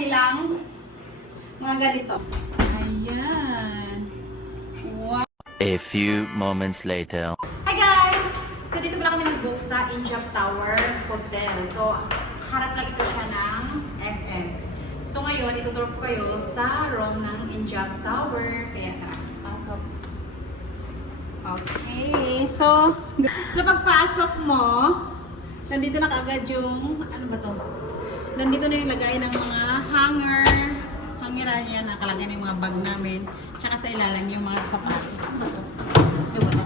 kanilang mga ganito. Ayan. Wow. A few moments later. Hi guys! So dito pala kami nag-book sa Injap Tower Hotel. So harap lang ito siya ng SM. So ngayon, ituturo ko kayo sa room ng Injap Tower. Kaya tara, pasok. Okay, so sa pagpasok mo, nandito na kaagad yung, ano ba to? Nandito na yung lagay ng mga hangeran yan, nakalagay na yung mga bag namin. Tsaka sa ilalim yung mga sapatos. Ano ba to? Ano ba to?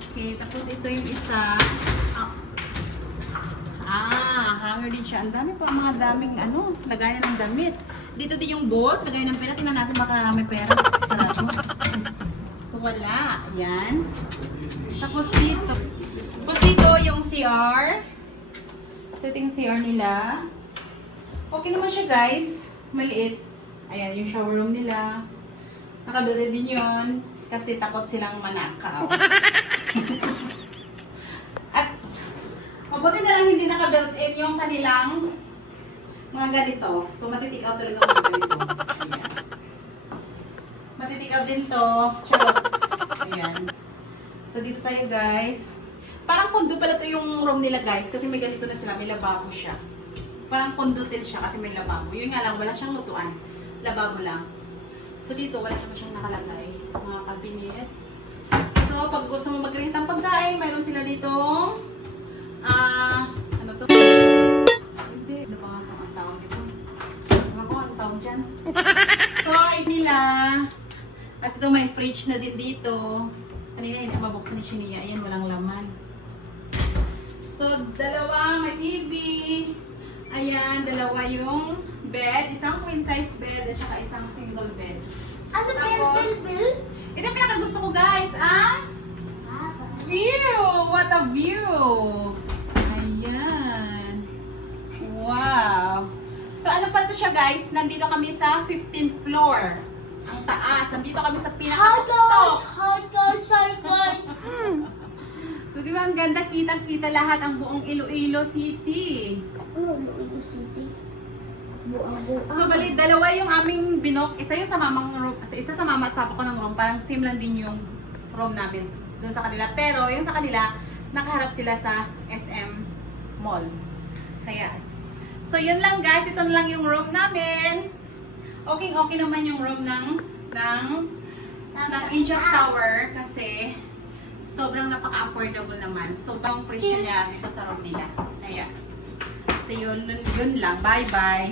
Okay, tapos ito yung isa. Hanger din siya. Ang dami pa, mga daming ano, lagayan ng damit. Dito din yung bolt, lagayan ng pera. Tingnan natin baka may pera. Sarado. So wala. Ayan. Tapos dito yung CR. So ito yung CR nila. Okay naman siya guys. Maliit. Ayan yung shower room nila. Nakabuti din yun. Kasi takot silang manakaw. At mabuti na lang hindi naka-built-in yung kanilang mga ganito. So matitikaw talaga mga ganito. Ayan. Matitikaw din to. Charot. Ayan. So dito tayo guys. Parang condo pala to yung room nila guys. Kasi may ganito na sila. May lababo siya. Parang condotel siya kasi may lababo. Yun nga lang, wala siyang lutuan. Lababo lang. So dito, wala naman siyang nakalagay. Mga cabinet. So pag gusto mo mag-rent ng pagkain, mayroon sila dito. Ano to? Hindi. Ano ba ang tawag dito? Ano ko ang tawag dyan? So ay nila. At ito may fridge na din dito. Kanina hindi mabuksan ni Shinia. Ayan, walang laman. So dalawa, may TV. Ayan, dalawa yung bed. Isang queen size bed at saka isang single bed. Ano bill? Ito yung pinakagusto ko guys, view! What a view! Ayan. Wow! So ano pa ito siya guys? Nandito kami sa 15th floor. Ang taas. Nandito kami sa pinakatuktok. Hi guys! So di ba ang ganda? Kitang-kita lahat ang buong Iloilo City. Ano, Iloilo City? Buang-buang. So bali, dalawa yung aming binok. Isa yung sa mamang room, isa sa mama at papa ko ng room. Parang same lang din yung room namin doon sa kanila. Pero yung sa kanila, nakaharap sila sa SM Mall. Kaya, so yun lang guys. Ito na lang yung room namin. Okay naman yung room ng Injap Tower kasi sobrang napaka-affordable naman. Sobrang presyo niya dito sa room nila. Kaya, so yun lang. Bye-bye.